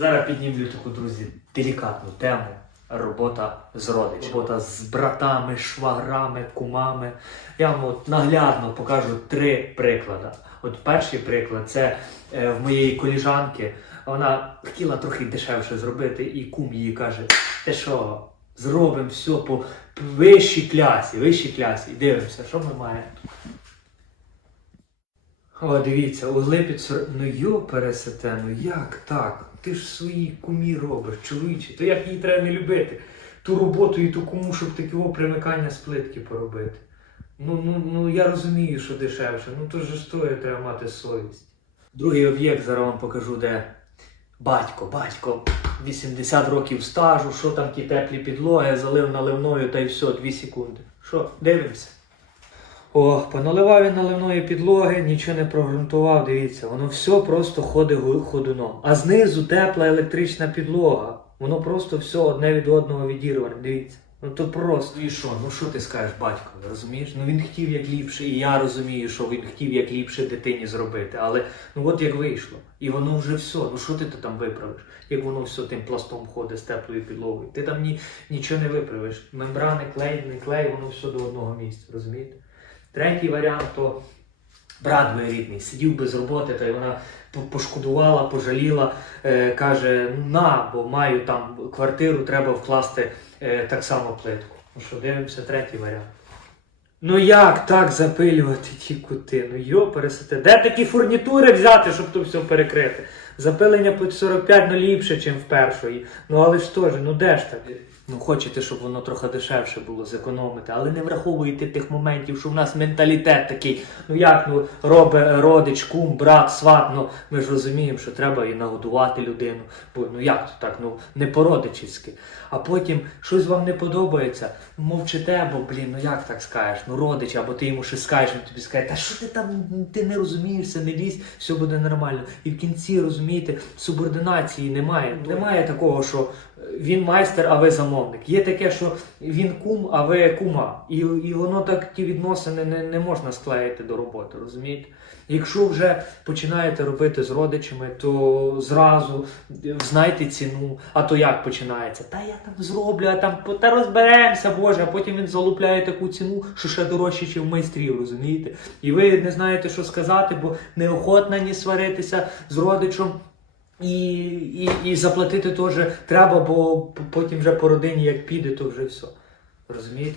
Зараз піднімлю таку, друзі, делікатну тему. Робота з родичами. Робота з братами, шваграми, кумами. Я вам от наглядно покажу три приклади. От перший приклад це е, в моєї коліжанки. Вона хотіла трохи дешевше зробити, і кум їй каже: ти що, зробимо все по вищій клясі, вищій клясі. І дивимося, що ми маємо. О, дивіться, узли під сор... Ну йо пересете, ну як так? Ти ж свої кумі робиш, чоловічі, то як її треба не любити? Ту роботу і ту кому, щоб такого примикання з плитки поробити. Ну, ну, ну я розумію, що дешевше, ну то ж стоїть, треба мати совість. Другий об'єкт зараз вам покажу, де батько, батько, 80 років стажу, що там ті теплі підлоги, залив наливною та й все, 2 секунди. Що, дивимося? О, поналивав він наливної підлоги, нічого не прогрунтував, дивіться, воно все просто ходить ходуном. А знизу тепла електрична підлога. Воно просто все одне від одного відірване, дивіться. Ну то просто. І що? Ну що ти скажеш батько, розумієш? Ну він хотів як ліпше, і я розумію, що він хотів як ліпше дитині зробити. Але ну от як вийшло. І воно вже все. Ну що ти то там виправиш? Як воно все тим пластом ходить з теплою підлогою. Ти там ні, нічого не виправиш. Мембрани, клей, не клей, воно все до одного місця, розумієте? Третій варіант то брат рідний, сидів без роботи, та й вона пошкодувала, пожаліла, е, каже: на, бо маю там квартиру, треба вкласти е, так само плитку. Ну що, дивимося, третій варіант. Ну як так запилювати ті кути? Ну йо, пересете. Де такі фурнітури взяти, щоб то все перекрити? Запилення під 45 ну ліпше, ніж в першої. Ну але ж теж, ну де ж так? Ну хочете, щоб воно трохи дешевше було зекономити, але не враховуєте тих моментів, що в нас менталітет такий. Ну як ну робить родич, кум, брат, сват. Ну ми ж розуміємо, що треба і нагодувати людину. Бо ну як то так, ну не по-родичівськи. А потім щось вам не подобається, ну, мовчите, бо блін, ну як так скажеш? Ну родич, або ти йому щось скажеш, він тобі скаже, та що ти там, ти не розумієшся, не лізь, все буде нормально. І в кінці розумієте, субординації немає. Немає такого, що він майстер, а ви замовник. Є таке, що він кум, а ви кума. І, і воно так ті відносини не, не можна склеїти до роботи, розумієте? Якщо вже починаєте робити з родичами, то зразу знайте ціну. А то як починається? Та я там зроблю, а там та розберемося, Боже, а потім він залупляє таку ціну, що ще дорожче, ніж в майстрів, розумієте? І ви не знаєте, що сказати, бо неохотно ні сваритися з родичем. І, і, і заплатити теж треба, бо потім вже по родині як піде, то вже все. Розумієте?